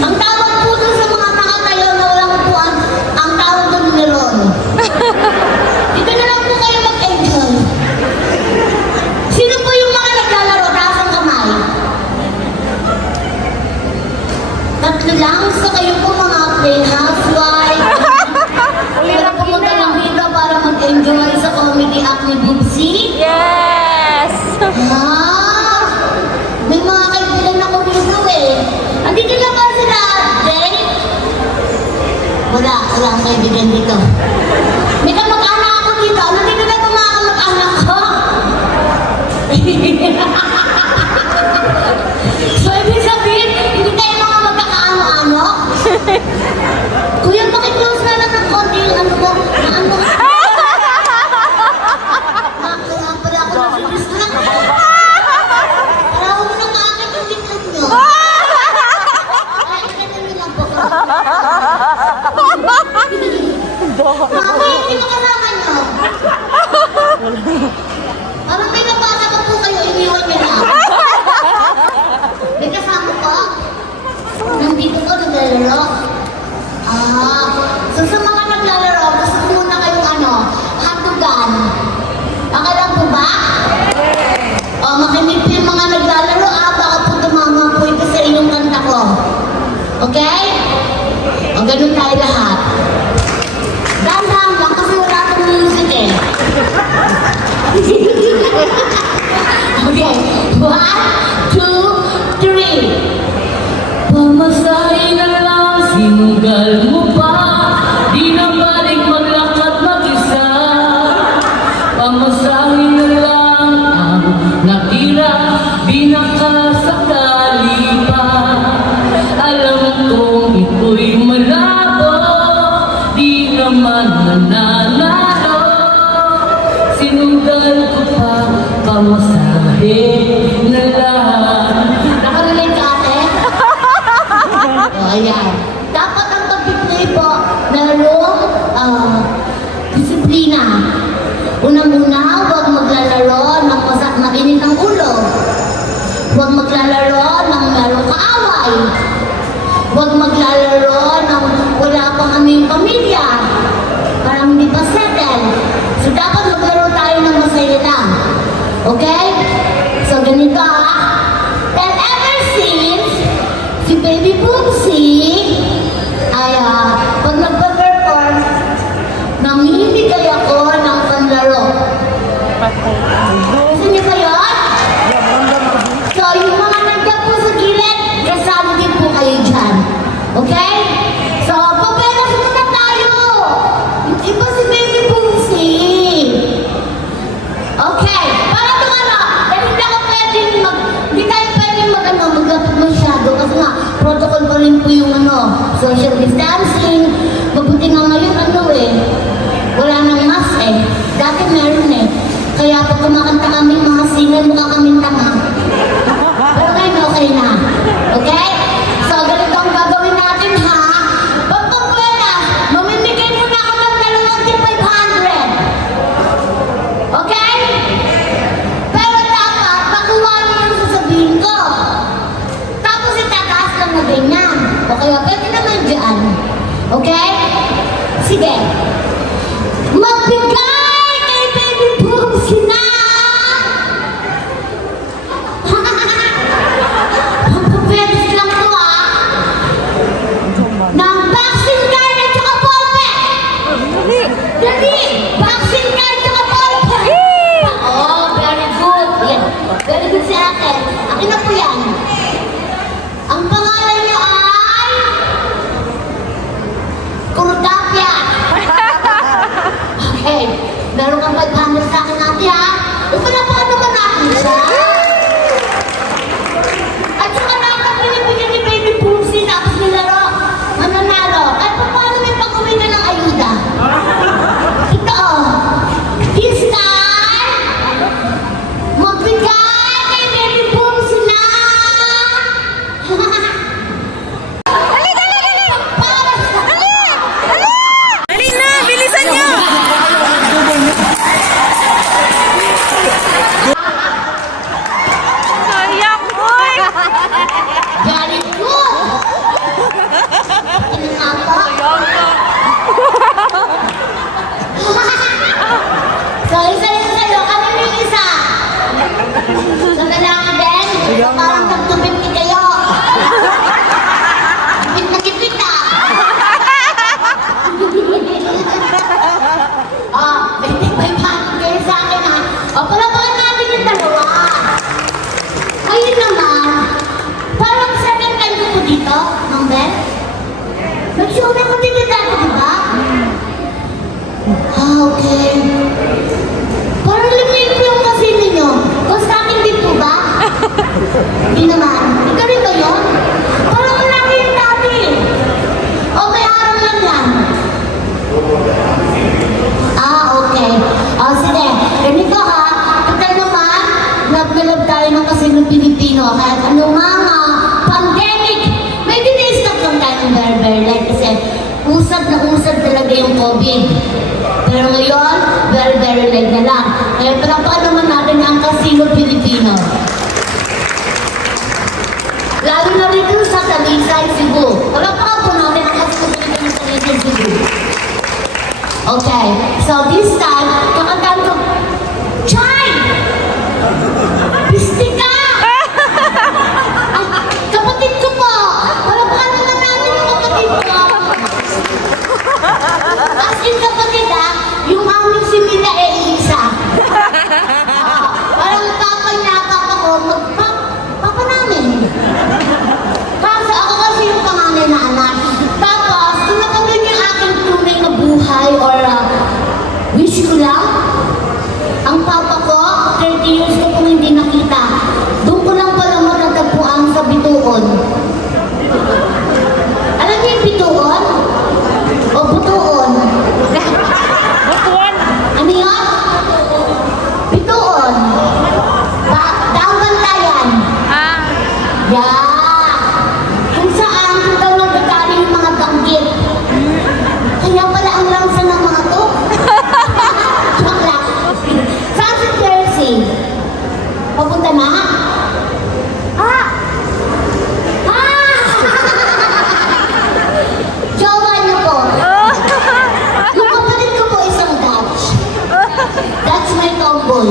Ang tawag po dun sa mga nakatayo na walang upuan, ang tawag dun nilon. Dito na lang po kayo mag-enjoy. Sino po yung mga naglalaro? Taas ang kamay. Tatlo lang. So kayo po mga plain housewife. Pero pumunta lang dito para mag-enjoy sa comedy act ni Bubsy. Yes! May mga kaibigan ako dito eh. Andito na ba sila, Jane? Wala ang kaibigan dito. May kamag-anak ako dito. Nandito na ba mga kamag-anak ko? So, ibig sabihin, hindi tayo mga magkakaano-ano? Kuya, pakiklose na lang ng konti yung ano mo. Kaya pala ako nasidistract. Para huwag na kaakit yung bitlog nyo. Bakit? Sino kasama nyo? Parang may nabasa pa po kayo, iniwan nyo na. May kasama po? Nandito po, naglalaro. So sa mga naglalaro, gusto ko muna kayong hatugan. Okay lang po ba? Makinig po yung mga naglalaro, baka po tumama po ito sa inyong kanta ko. Okay? Ganun tayo lahat. Dahan-dahan lang kasi wala akong music eh. Okay. 1, 2, 3. Pamasahin na lang, sinugal mo pa. Di na balik maglakad mag-isa. Pamasahin na lang ang natira. Di nakasakali pa. Alam kong ito'y malabo, di naman nananalo. Sinundan ko pa, pamasahe na lang. Nakarelate ka ate? Ayan. Dapat ang pag-play po, merong disiplina. Unang-una, huwag maglalaro ng mainit ang ulo. Huwag maglalaro ng merong kaaway. Huwag maglalaro ng wala pang aming pamilya. Parang hindi pa settle. So dapat maglaro tayo ng masaya lang. Okay? So ganito And ever since si Baby Bubsy ay pag nagpa-perform, namimigay ako ng panlaro. Gusto niyo ba yun? So yung mga nandiyan po sa gilid, kasama din po kayo dyan. Okay? So, papelas muna tayo. Yung iba si Baby Bubsy. Okay. Para itong dahil hindi tayo pwedeng maglapit masyado kasi nga, protocol pa rin po yung social distancing. Mabuti nga ngayon wala nang mask eh. Dati meron eh. Kaya pag kumakanta kami, mga singer, mukha kaming tanga. Pero ngayon, okay na. Okay? So, ganito ang gagawin natin, ha? Pagpapwela, mamimigay muna ako ng 2,500. Okay? Pero dapat, makuha niyo yung sasabihin ko. Tapos itataas lang na ganyan. Okay? Pwede naman dyan. Okay? Sige. Magbigay kay Baby Boobs na! Pampapelis lang to, ng vaccine card at saka ballpen! Dali! Vaccine card at saka ballpen! Oh, very good. Yan. Very good si akin. Akin na po yan. Ang pangalan niyo ay... Kurutapia! Okay. Meron kang 500 sa akin natin, ha? Ipanapahan naman natin siya. At saka dapat binibigyan ni Baby Boomsy tapos nilaro. Mananalo. At paano may pag-uwi ka ng ayuda? Ito, oh. This time, magbigay kay Baby Boomsy na! Para sa... Dali na! Bilisan niyo! Sayang, boy! Very good! Ano nga po? So, isa-isa sa'yo. Ano yung isa? So, kailangan din? So, parang nag-250 kayo. Gipit na gipit, Oh, 25 kayo sa akin, ha? O, palapakan natin yung dalawa. Ayun naman. Parang second time ko po dito, Mang Ben. Nag-showman ko dito dati, di ba? Ah, okay. Parang limit po yung kasi ninyo. O sa akin din po ba? Hindi naman. Ikaw rin ba yun? Parang malaki yung dati. O may araw lang yan. Ah, okay. O sige. Ganito ha. Total naman, naglalab tayo ng kasinong Pilipino. Kahit anong mga pandemic, may dinistap lang tayo ng very light kasi usad na usad talaga yung COVID. Pero ngayon, very light na lang. Kaya palapakan naman natin ang Kasino Pilipino. Lalo na rin dun sa Talisay, Cebu. Palapakan po natin ang Kasino Pilipino sa Talisay, Cebu. Okay, so this time, kakantaan ko, Chay! Pisti ka! Ay, kapatid ko po! Palapakan naman natin yung kapatid ko. As in kapatid ha, yung aming si Mila isa. Parang papa niya, papa ko, papa namin. Kaso ako kasi yung panganay na anak. Tapos, kung nakagin yung aking tunay na buhay or wish ko lang, ang papa ko, 30 years ko kung hindi nakita. Doon ko lang pala matatagpuan sa Bituon. Alam niyo yung Bituon? O Butuon? Butuan! Ano yun? Bituon. Daang Bantayan. Ah, Yeah. Kung saan, kung daw nagdadali yung mga banggit. Kaya pala ang lamsa ng mga to. Joke lang. Saan si Jersey? Papunta na? Ah! Ah! Jowa niyo po. Yung kapatid ko po isang Dutch. That's my tomboy.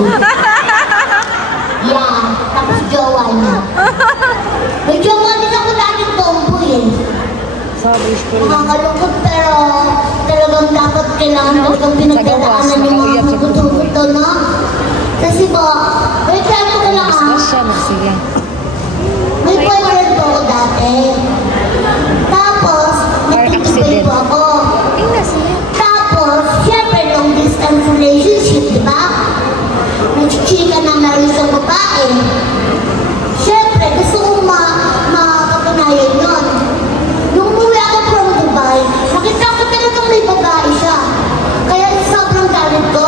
Yeah, tapos jowa niya. May jowa din ako dating tomboy eh. sabi ko. Nakakalungkot pero talagang dapat kailangan talagang pinagdadaanan ng mga buto-buto, no? Kasi po, may kwento ko lang Siya, sige. may boyfriend po ako dati. Tapos, nagtitipay po ako. Tapos, syempre, long distance relationship, di ba? Nagchichika ng narin sa babae. Syempre, gusto kong makapanayan yun. Nung umuwi ako from Dubai, nakita ko talagang may babae siya. Kaya sobrang galit ko,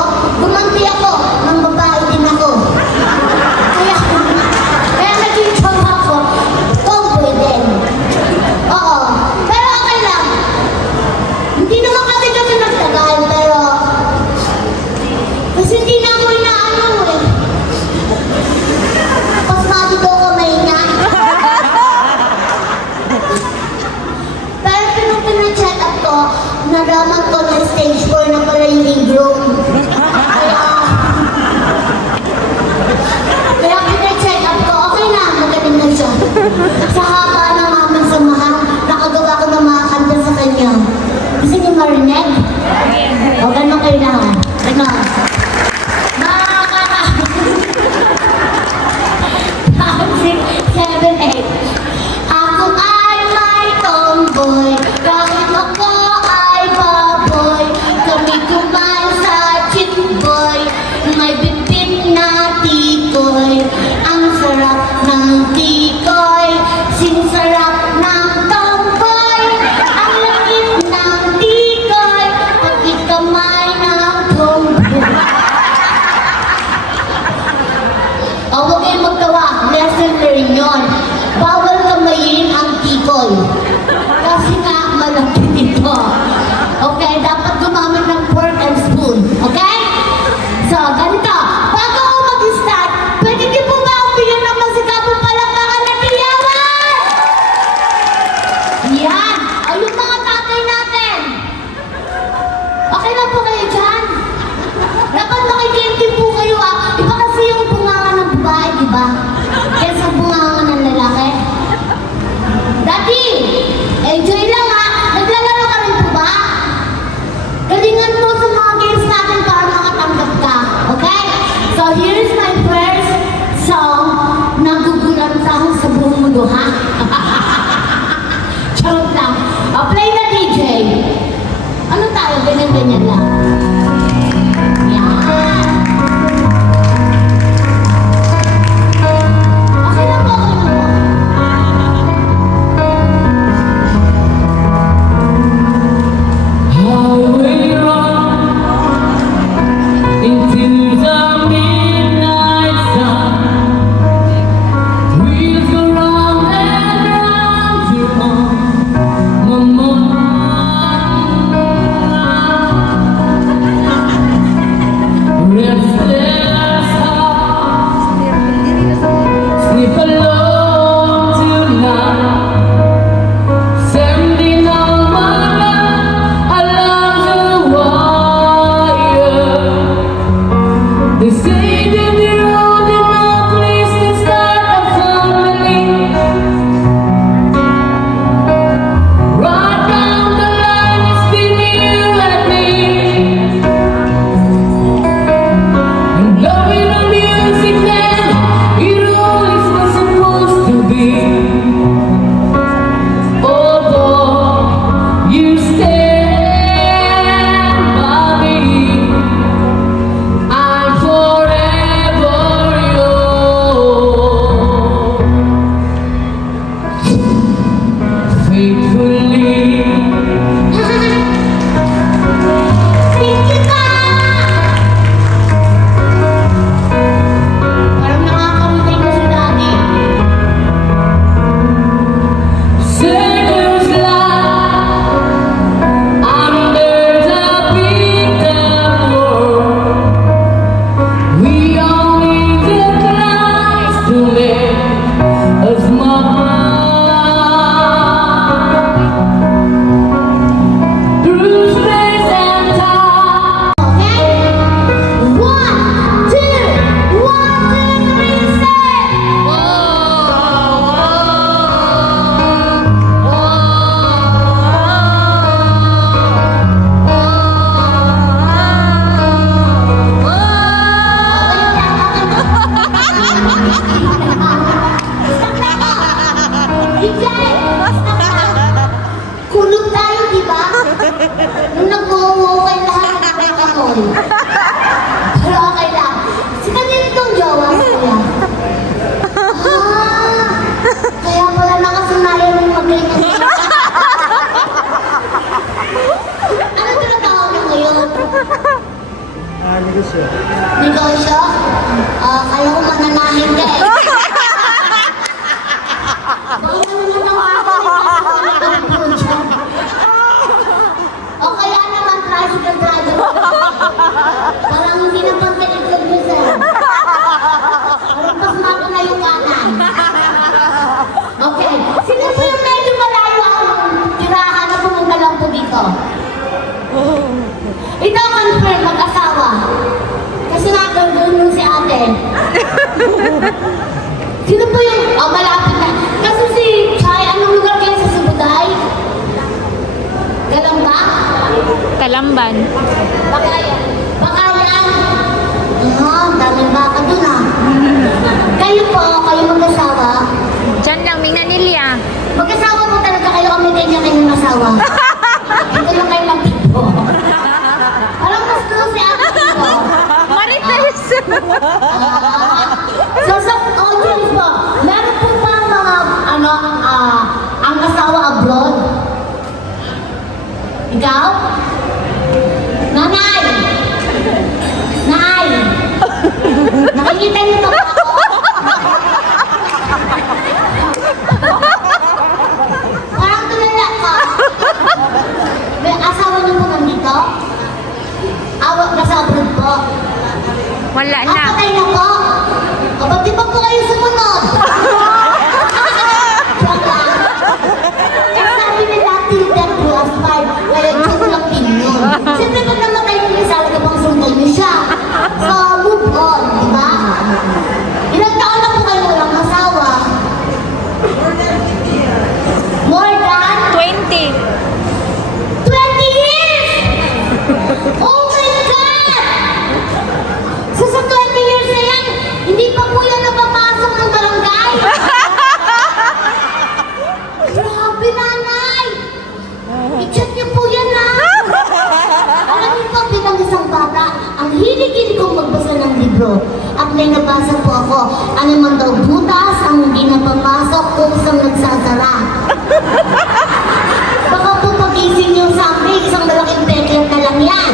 eh. Pero okay lang. Si kanina itong jowa ko yan. Kaya pala nakasanayan ng mag-ingat. Ano tinatawag mo ngayon? Negosyo. Negosyo? Kaya ko mananahin ka eh. Baka naman ang ako o kaya naman tricycle driver. Parang hindi na pagkalikod yun sir. Parang mas mako na yung kanan. Okay. Sino po yung medyo malayo ang tirahan na pumunta lang po dito? Ito confirm, mag-asawa. Kasi nakagawin yung si ate. Sino po yung, malapit na. Kasi si Chay, anong lugar kayo sa Subuday? Galang ba? Talamban. Bakayan. Bakayan? Daming baka dun ah. Kayo po, kayo mag-asawa. Diyan lang, Minganilya. Mag-asawa po talaga kayo kami kanya-kanyang asawa. Ito lang kayo magtito. Parang mas gusto si ate dito. Marites! So sa audience po, meron po ba mga, ang asawa abroad? Ikaw? Nanay! Nay! Nakikita niyo ba ako? Parang tulala ka. May asawa niyo po nandito? Nasa abroad po? Wala na. Patay na po? O, ba't di ba po kayo sumunod? Joke lang. Kasi sabi nila, till death do us part. Kaya joke lang din yun. Siyempre, pag namatay yung isa, wala bang sundan niyo siya. So, move on, di ba? Ilang taon na po kayo walang asawa? More than 20. 20 years! Oh my God! So sa 20 years na yan, hindi pa po yan napapasok ng barangay? Grabe, nanay! I-check niyo po yan, ha? Alam niyo po, bilang isang bata, ang hilig-hilig kong magbasa ng libro. At may nabasa po ako, ano man daw butas ang hindi napapasok kung isang nagsasara. Baka po pagising yung sabi, isang malaking teklet na lang yan.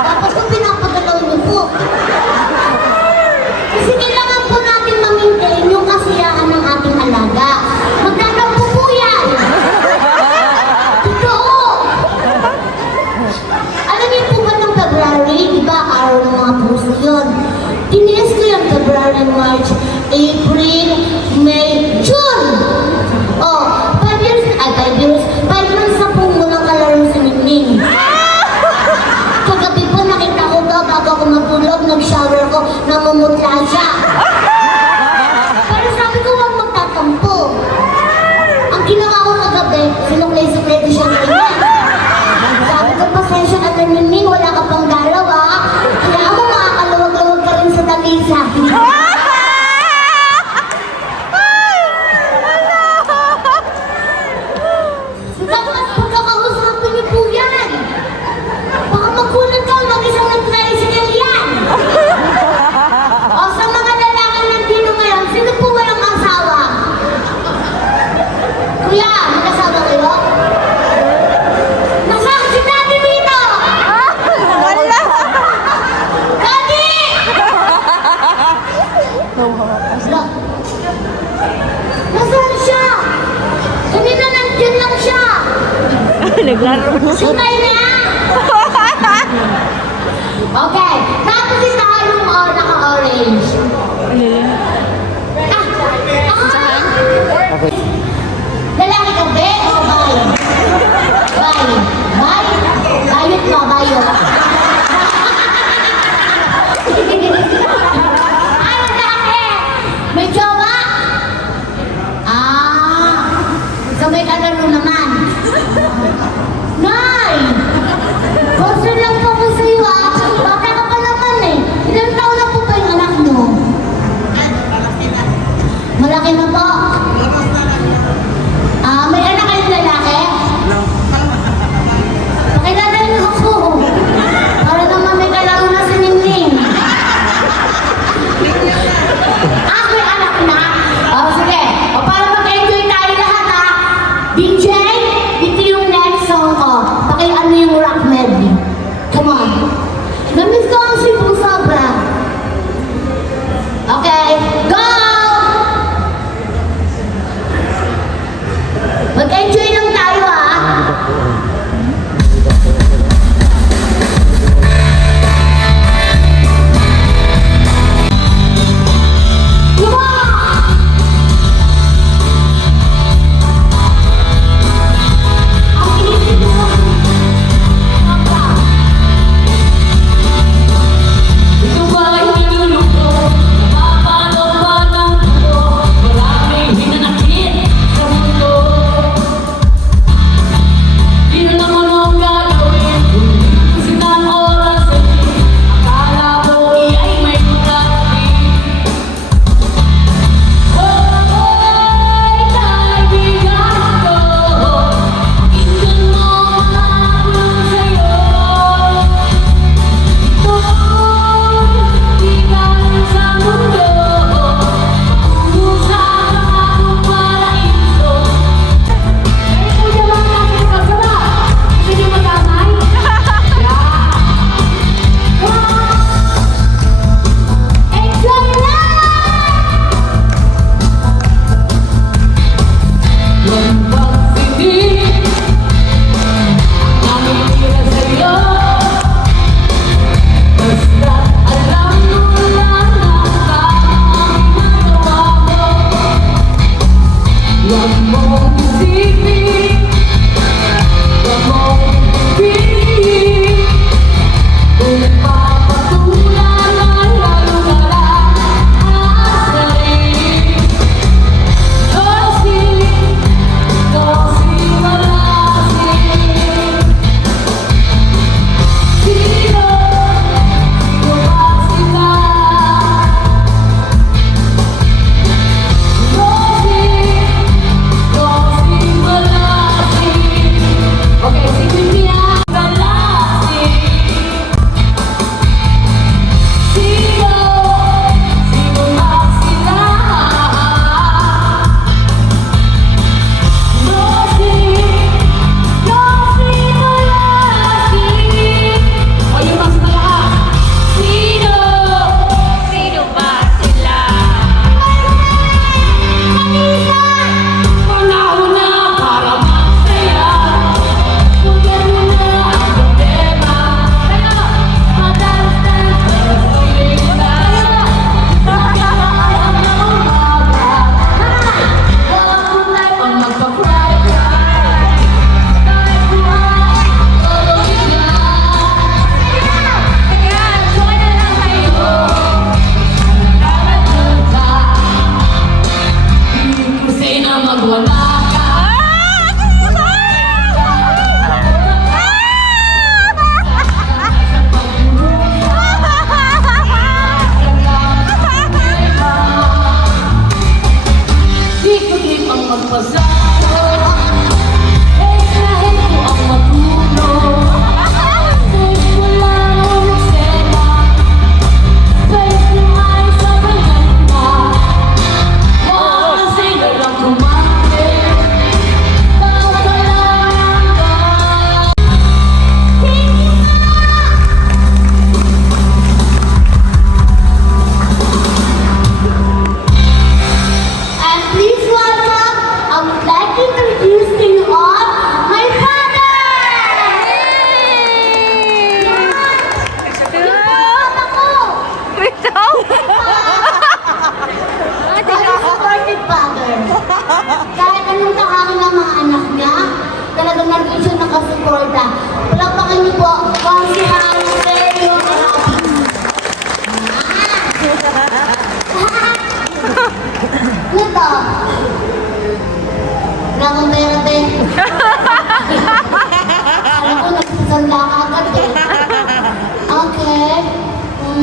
Tapos kung pinapagalaw niyo po. Kasi kailangan po natin ma-maintain yung kasiyahan ng ating alaga. Magtatampo po yan. Totoo. Alam niyo po ba ng February, di ba, araw ng mga puso yun? Tiniis ko yung February, March, April, May, June. Oh, 5 years, 5 months na po mulang kalaro sa Ningning. Kagabi po nakita ko daw bago ako matulog, nag-shower ko, namumutla siya. Pero sabi ko, huwag magtatampo. Ang ginawa ko kagabi, sinuklay-suklay ko siya ganyan. Sabi ko, pasensya ka na Ningning, wala ka pang galaw ah. Kaya mo makakaluwag-luwag ka rin sa talisa. Dapat pagkakausapin niyo po yan. Baka magkunan ka, mag-isang nag-tricycle yan. O sa mga lalaki nandito ngayon, sino po walang asawa? Kuya, mag-asawa kayo? Nasaan si Daddy dito? Wala! Daddy! Look. Nasaan siya? Kanina nandiyan lang siya. Naglaro. Sumay na! Okay, tapos isa yung naka-orange. Lalaki ka ba o bayo? Bayo. Bayo? Bayot mo, bayo. Ano lalaki? May jowa? So may kalaro naman. Nay! Concern lang po ko sa iyo ah. Bata ka pa naman eh. Ilang taon na po ba yung anak niyo? Malaki na po. May anak kayong lalaki? Pakilala niyo ako.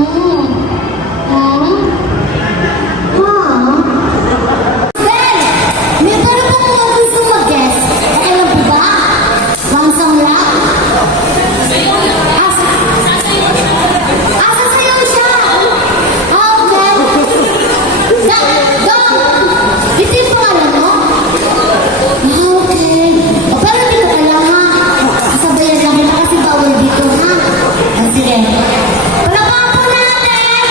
Well, may pala pa mga gusto mag-guess. Eh, alam po ba? One song lang? Sasayaw siya! Okay. Dong! Ito yung pangalan mo? Okay. O, pero hindi ko alam ha. Kasabayan lang kita kasi bawal dito ha. Sige. Palakpan po natin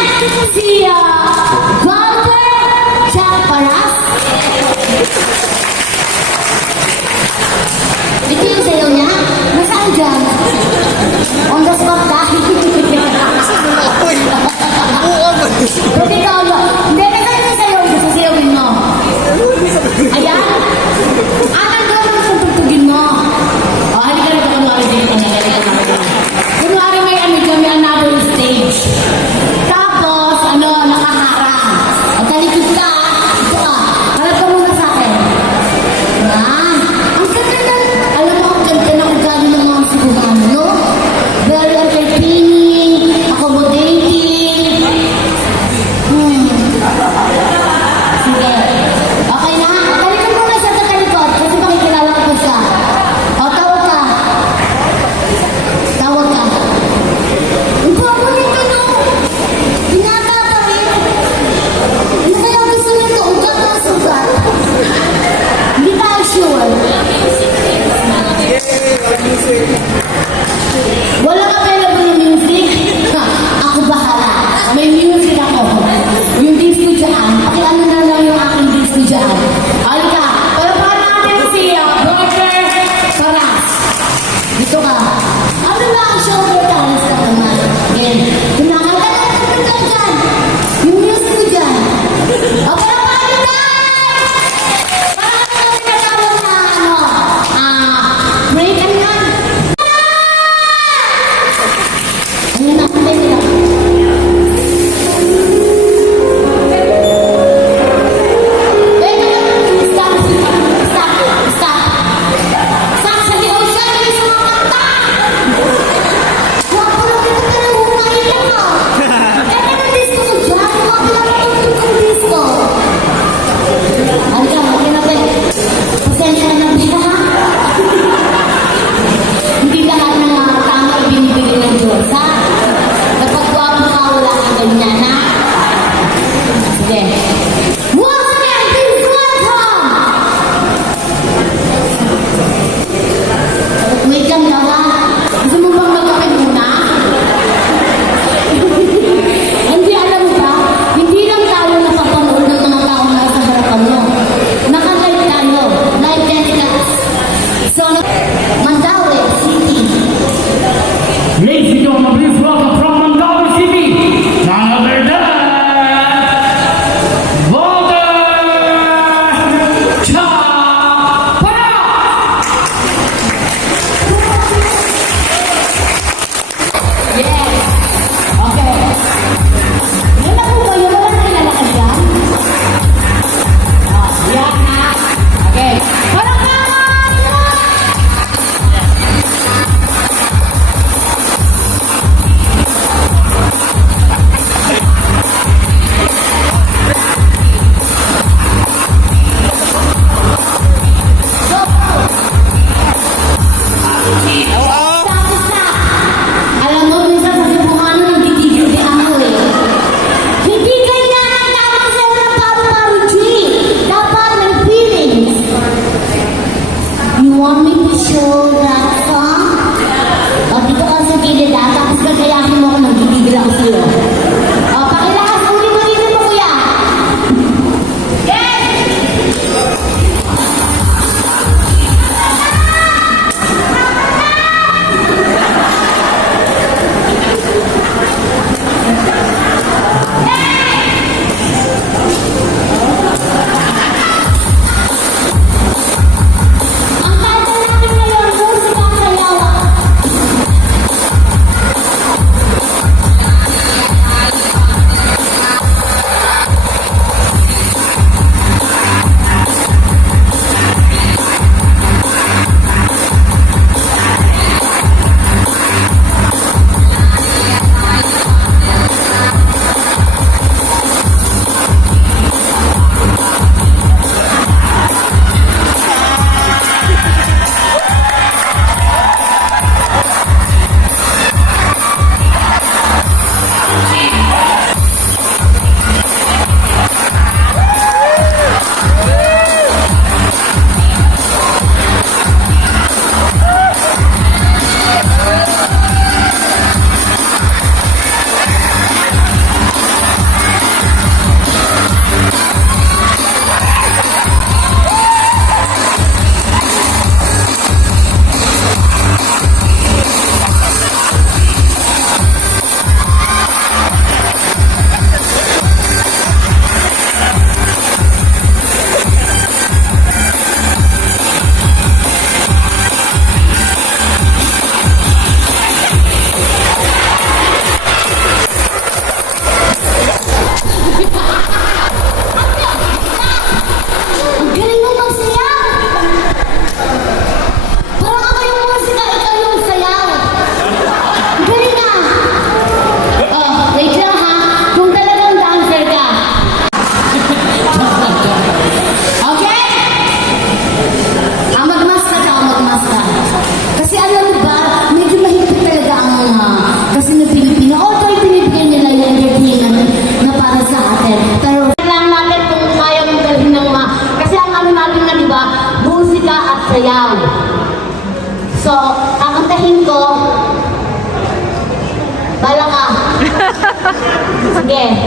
Sige.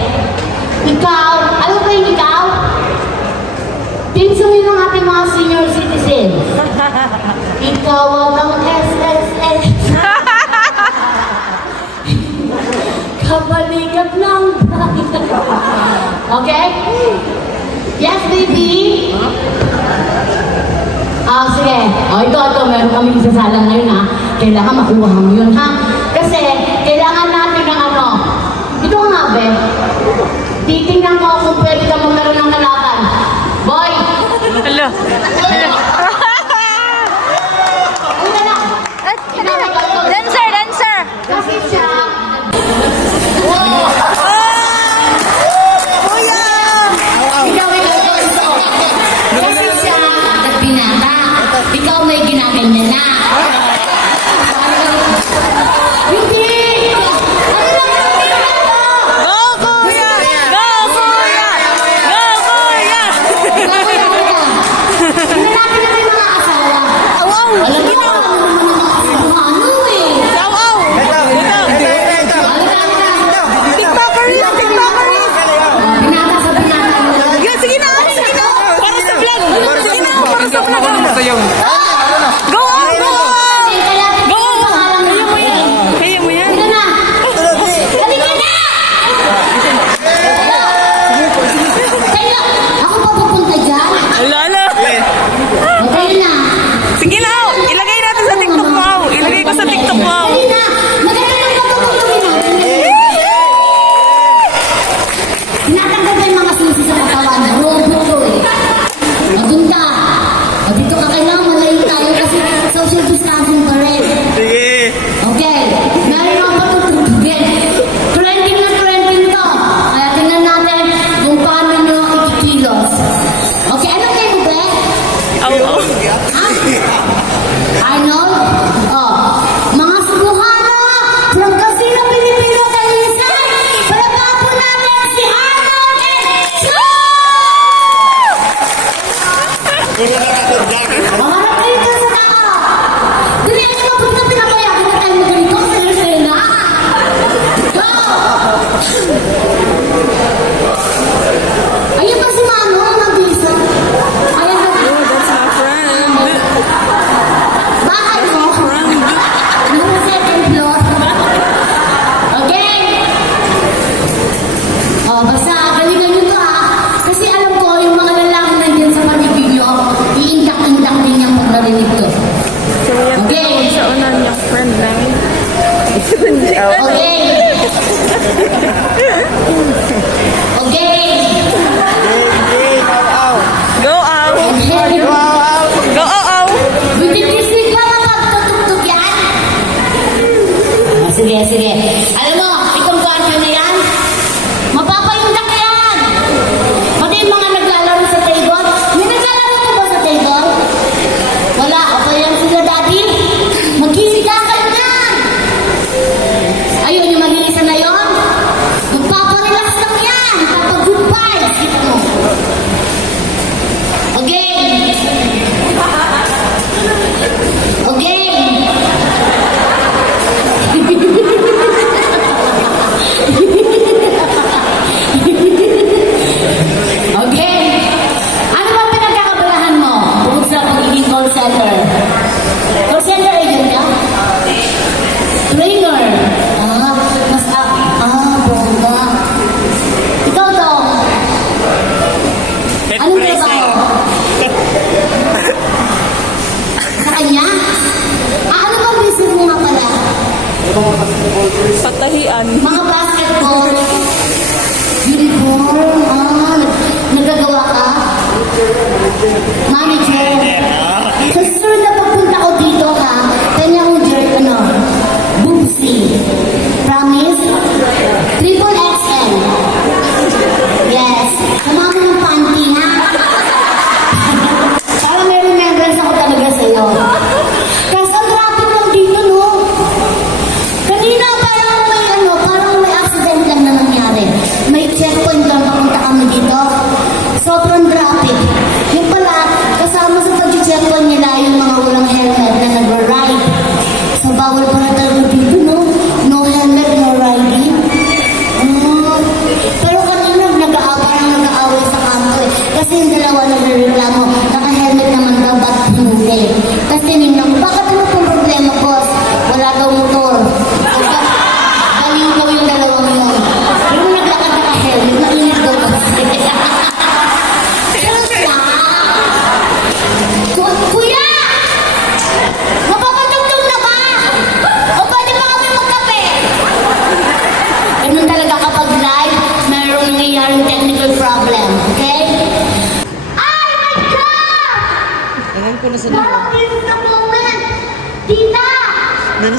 Ikaw, ano ba yung ikaw? Pinsuin ng ating mga senior citizens. Ikaw ang SSS. Kabalikat lang. Okay? Yes, baby? Sige. Ito. Meron kami isasalang ngayon, ha? Kailangan makuha mo yun, ha? Kasi, kailangan natin ng ano. Ito nga, be. Titingnan ko kung pwede ka magkaroon ng kalaban. Boy! Hala. Una lang. Dancer, dancer. Kasi siya... Ikaw. Kasi siya nagbinata. Ikaw may ginaganyan na. Hindi!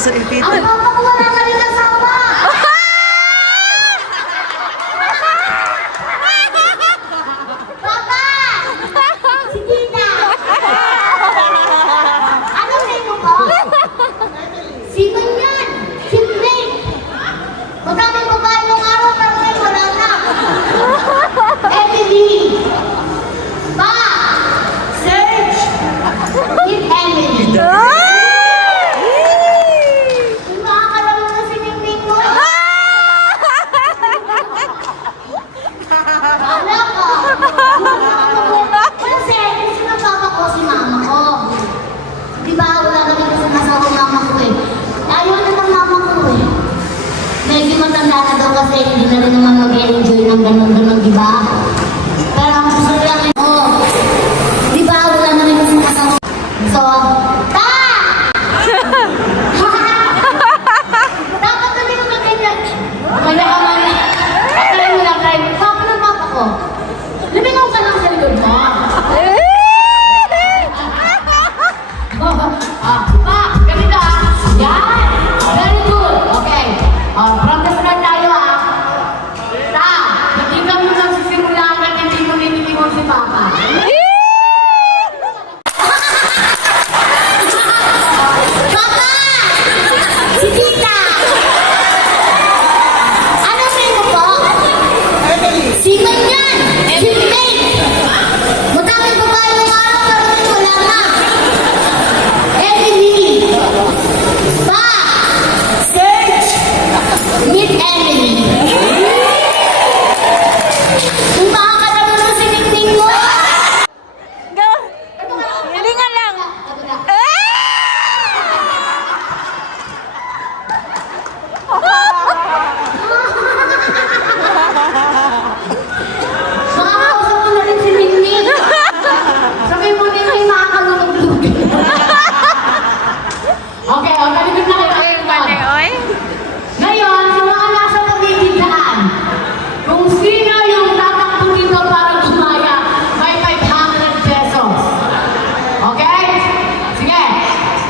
sa Ang ipitan. papa ko wala na rin asawa. Papa! Si Tita! Ano name mo po? Sino yan? Si Blake! Madaming babae nung araw pero ngayon wala na. Emily! Pa! Serge! With Emily! Yung makakalaro na si Ningning mo. Wala ko. Kasi, gusto ng papa ko si mama ko. Di ba, wala kami kasi nasawa mama ko eh. Ayaw na ng mama ko eh. Medyo matanda na daw kasi hindi na rin naman mag-enjoy ng ganun-ganun, di ba? Pero ang gusto lang eh, oh, di ba, wala na rin kasi nasawa. So, ta! Dapat na din naman ganyan. Kaya ka man, try mo lang, try mo. Papa ng papa ko. Lumingaw ka lang sa likod mo. Pa, ganito ah. Yan. Very good. Okay. Practice na tayo ah. Ta, hindi ka mo nagsisimula hanggang hindi mo ninilingon si Papa. Papa! Si Tita! Ano sa'yo mo po? Sino yan? Si Blake! Madaming babae ng araw pero ngayon wala na. Emily! Pa! Serge! Meet Emily! Kung makakalaro na si Ningning mo! Go! Hilingan lang. Makakausap ko na rin si Ningning! Sabi mo Ningning makakalulog-lug. Okay, o, talikod na kayo. Mali, oy. Ngayon, sa mga nasa paligid dyan, kung sino yung tatakbo dito para gumaya, may 500 pesos. Okay? Sige.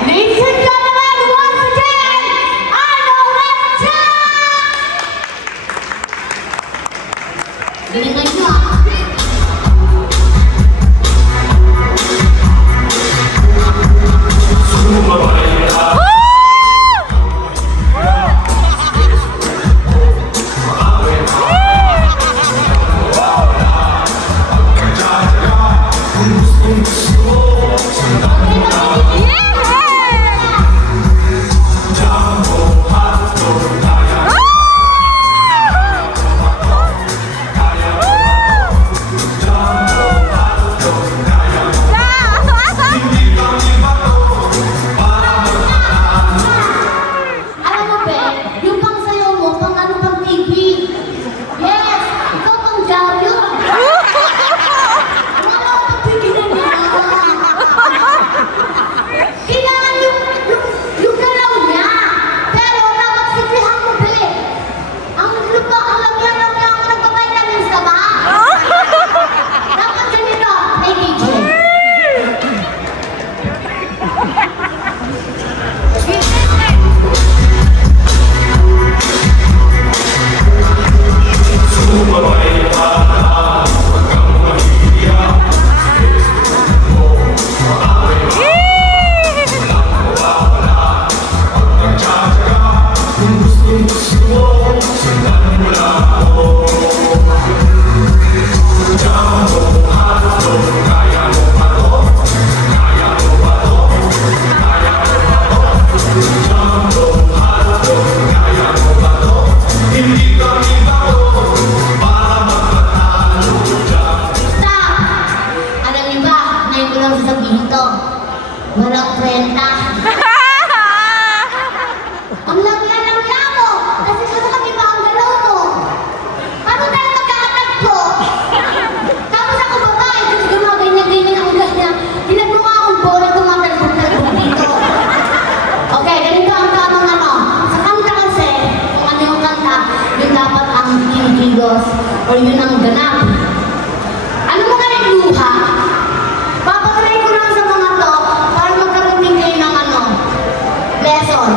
Ladies and gentlemen, once again, Ano Webcha! Galingan nyo ah. Alam mo, Be, yung pang sayo mo, pang ano pang TV. Yes, ikaw pang dyaryo. Wala ko pagbibigyan niya. Kailangan yung galaw niya. Pero dapat siklihan mo, Be. Ang lupa, ang lagyan mo nagpavitamins ka ba? Dapat ganito, may DJ. Alam niyo ba, ngayon ko lang sasabihin to. Walang kwenta. Ang lagyan mo! Kasi sa kami ba ang galaw mo? Ano tayo magkakatagpo? Tapos ako babae, kasi gumaganyan-ganyan ako ganyan. Pinagmukha akong bola tumatalbog-talbog dito. Okay, ganito ang tamang ano. Sa kanta kasi, kung ano yung kanta, yun dapat ang kinikilos or yun ang ganap. Ano mga nagluha? Papatry ko lang sa mga to para magkaroon din kayo ng ano, lesson.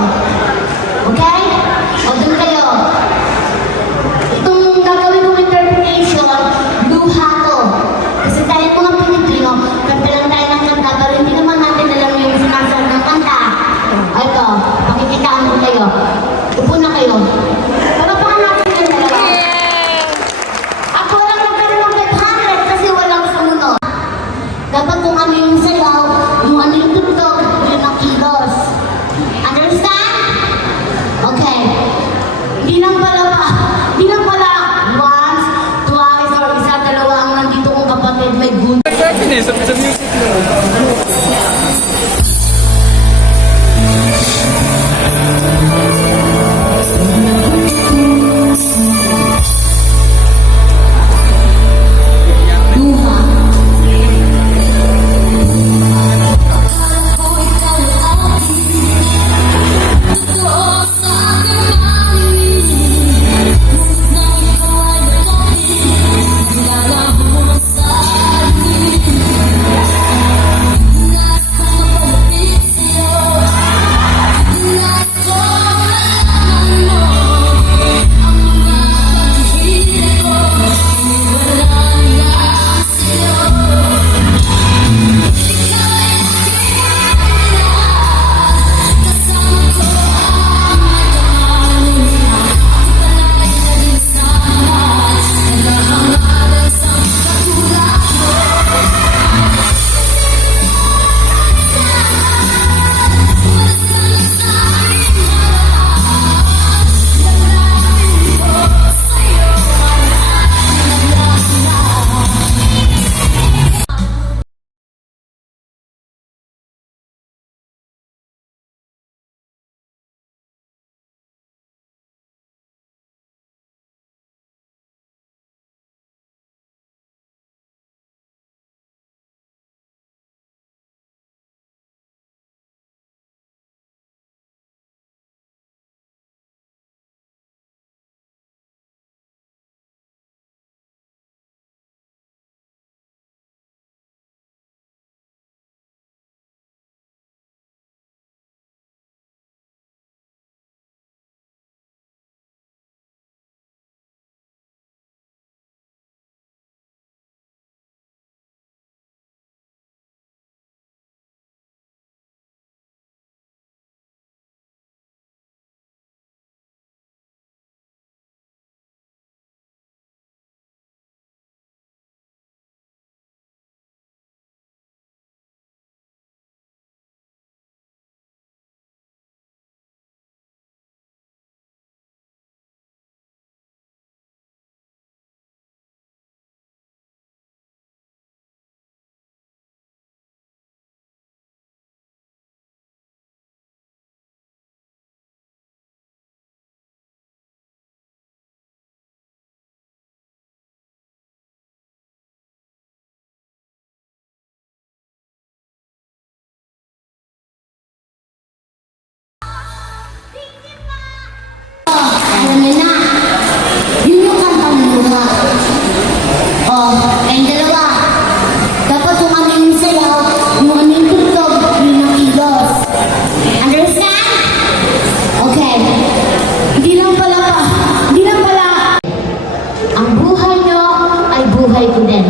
Ang buhay nyo ay buhay ko din.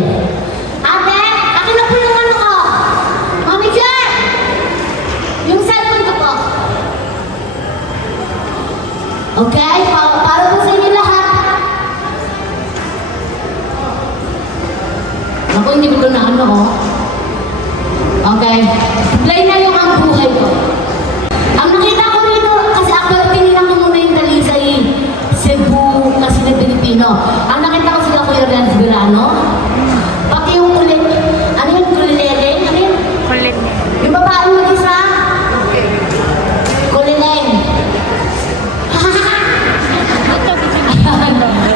Ate, akin na po yung ano ko. Manager! Yung cellphone ko po. Okay? Para po sa inyo lahat. Ako hindi ko ito na ano ko. Okay? Play na yung ang buhay ko. Ang nakita ko rito, kasi actually tinilang ko muna yung Dalisay Cebu kasi na Pilipino. Ang nakita ko sila Kuya Renz Verano, pati yung kulit, ano yung kulilele? Ano yun? Kulit. Yung babae mag-isa? Kulileng.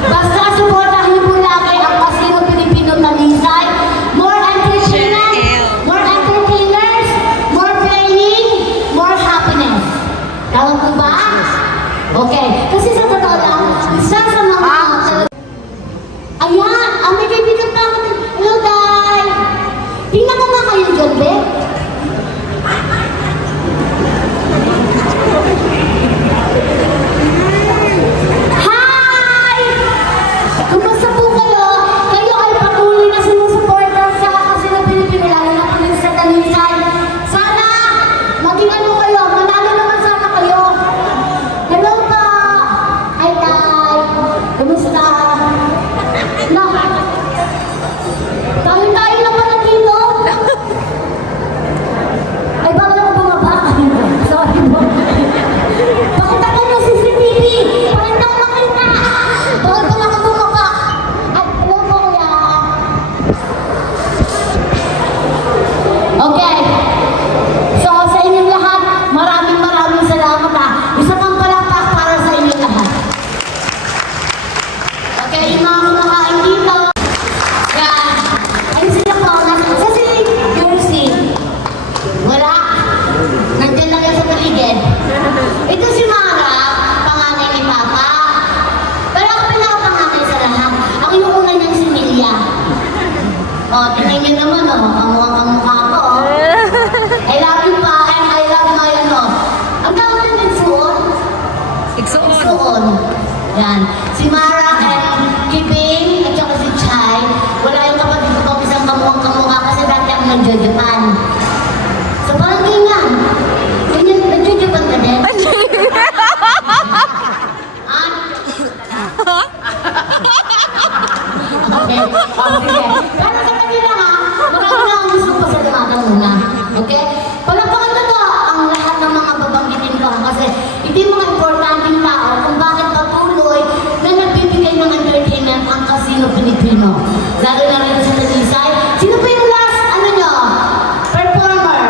Basta supportahan niyo po lagi ang Casino Pilipino Dalisay. More entertainment, more entertainers, more playing, more happiness. Tama po ba? Okay. Kasi sa totoo lang, isa sa mga... Ayan! Ang may kaibigan pa ako. Hello, Day! Tingnan ko nga kayo dyan, be. Hi! Kumusta po kayo? Kayo ay patuloy na sumusuporta sa Casino Pilipino, lalo na po sa Dalisay. Sana maging ano kayo, manalo naman sana kayo. Hello pa! Hi, Tay! Kumusta? Na? Tayo-tayo na pala dito. Ay, bawal ako bumaba. Sorry po. Pakita ko yung CCTV. Pakita ko makita. Bawal pala ako bumaba. Ay, hello po, kuya. Okay. So, sa inyong lahat, maraming salamat ha. Isa pang palakpak para sa inyong lahat. Okay, yung mga kumakain dito. Yan. Ayun sila po. Sa si Jersey. Wala. Nandiyan lang yan sa paligid. Ito si Mara, panganay ni Papa. Pero ako pinakapanganay sa lahat. Ako yung una niyang si Milia. O, tingnan niyo naman o. Ang mukha ko o. I love you pa and I love my ano. Ang tawag din din suon. Suon. Yan. Si Mara and Kiping at saka si Chay. Wala yung kapatid ko pang isang kamukha kasi dati ako nag-Japan. So parang ganyan. Ganyan, nag-Japan ka din? Okay. Sige. Pero sa kanila ha, marami na ang gusto pasalamatan muna. Okay? Palagpakan na to ang lahat ng mga babanggitin ko ha, kasi ito yung mga importanteng tao kung bakit patuloy na nagbibigay ng entertainment ang Casino Pilipino. Lalo na rin sa Dalisay. Sino pa yung last, ano nyo, performer?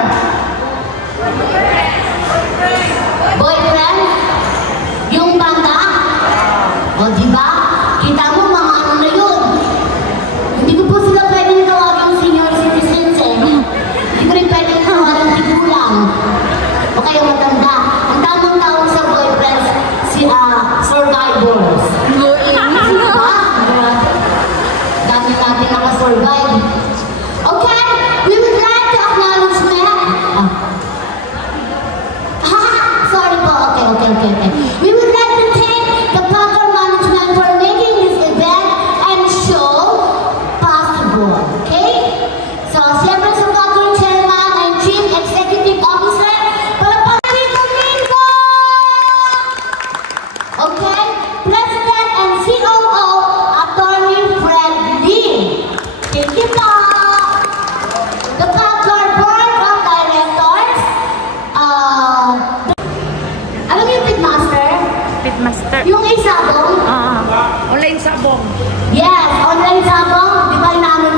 Boyfriend? Yung banda? O diba? Kita mo mga ano na yun. Hindi ko po sila pwedeng tawagin senior citizens eh. Hindi ko rin pwedeng tawagin tigulang. O kaya matanda. Ang tamang tawag sa boyfriends, survivors. Diba? Dami natin nakasurvive. Okay, we would like to acknowledge sorry po. Okay. We would like to thank the Pagor Management for making this event and show possible. Okay? So, siyempre sa Pagor Chairman and Chief Executive Officer, Palapagay Domingo! Okay? President and COO, Attorney Fred Lee. Thank you po. The Pagor Board of Directors, alam niyo yung Pitmaster? Pitmaster. Yung isabong? Online sabong. Yes, online sabong. Di ba inaano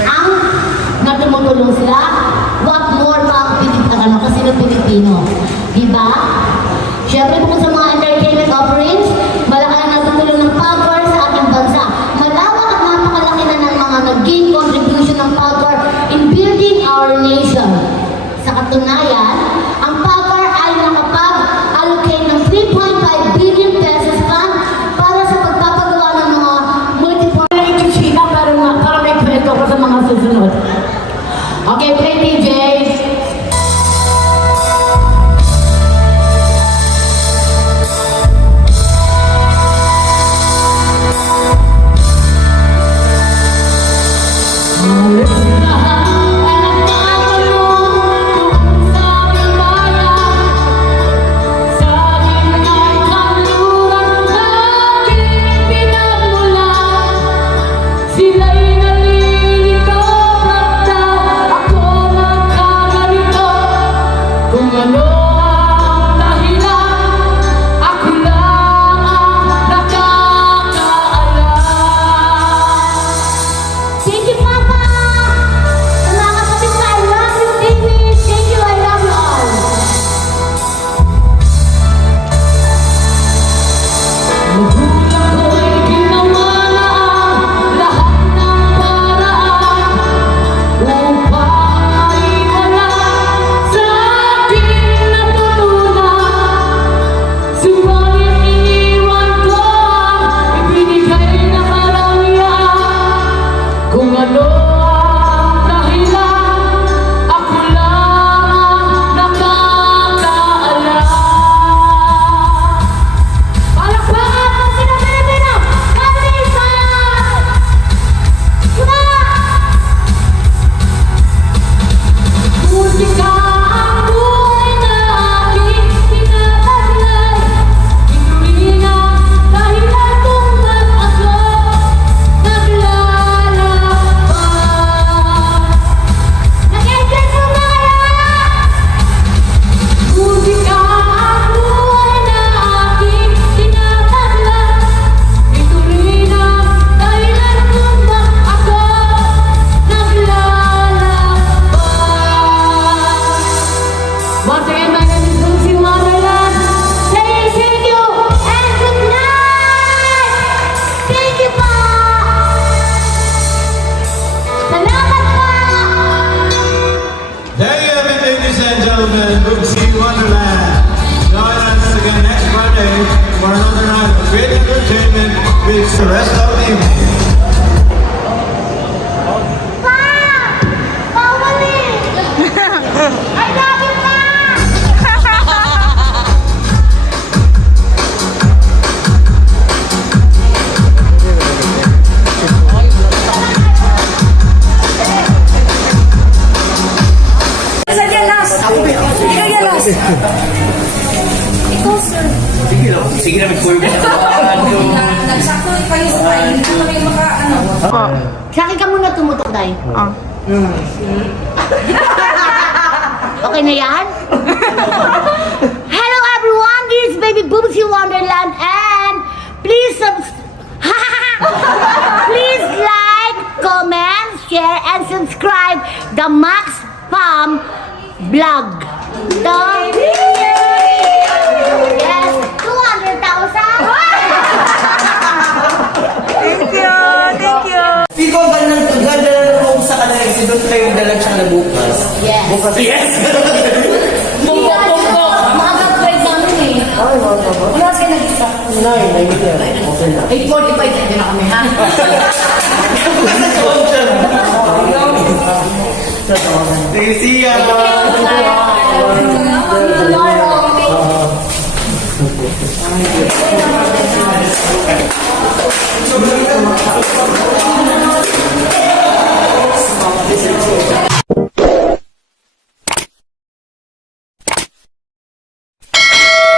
ang na tumutulong sila? What more pa ang Pilipino, kasi ng Pilipino. Di ba? Siyempre po sa mga entertainment offerings, malaki ang natutulong ng Pagor sa ating bansa. Malawak at napakalaki na ng mga nag-gain contribution ng Pagor in building our nation. Sa katunayan, ang Pagor ay nakapag-allocate ng 3.5 billion pesos fund para sa pagpapagawa ng mga multi-purpose chika pero para may kwento ko sa mga susunod. Okay, play DJ. tonight for another night of great entertainment with the rest of the evening. Pa! Bawal eh! I love you, Pa! Sige na, may kurbo. Nagsakto kayo sa tayo, hindi na kami maka, Saki ka muna tumutok, Day. Ah. Okay na yan? Hello everyone, this is Baby Boobsy Wonderland and please please like, comment, share, and subscribe the Max Pam vlog. Yes, 200,000. Thank you. Thank you. Hindi ko ganda na ako sa kanila kasi doon tayo dalag siya na bukas. Yes. Bukas. Yes! Makaka-break namin eh. Wala kasi nag-isa. 8:45 din na kami, ha? See ya! Tomorrow.